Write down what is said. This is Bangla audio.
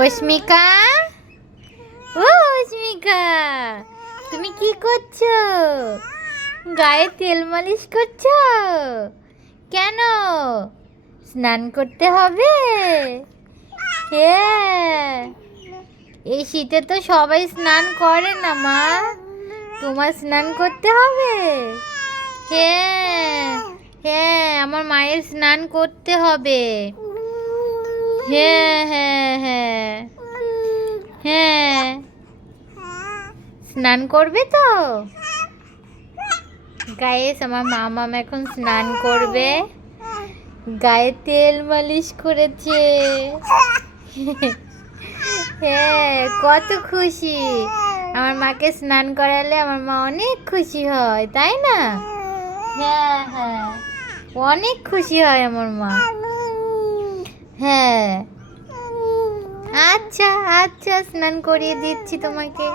অস্মিকা, ও অস্মিকা, তুমি কি করছো? গায়ে তেল মালিশ করছো কেন? স্নান করতে হবে? হ্যাঁ, এই শীতে তো সবাই স্নান করে না মা, তোমার স্নান করতে হবে। হ্যাঁ, হ্যাঁ, আমার মায়ের স্নান করতে হবে। হ্যাঁ, হ্যাঁ, হ্যাঁ, হ্যাঁ, স্নান করবে তো? গাইস, আমার মামাম এখন স্নান করবে, গায়ে তেল মালিশ করেছে। হ্যাঁ, কত খুশি! আমার মাকে স্নান করালে আমার মা অনেক খুশি হয়, তাই না? হ্যাঁ, হ্যাঁ, অনেক খুশি হয় আমার মা। হ্যাঁ, আচ্ছা আচ্ছা, স্নান করিয়ে দিচ্ছি তোমাকে।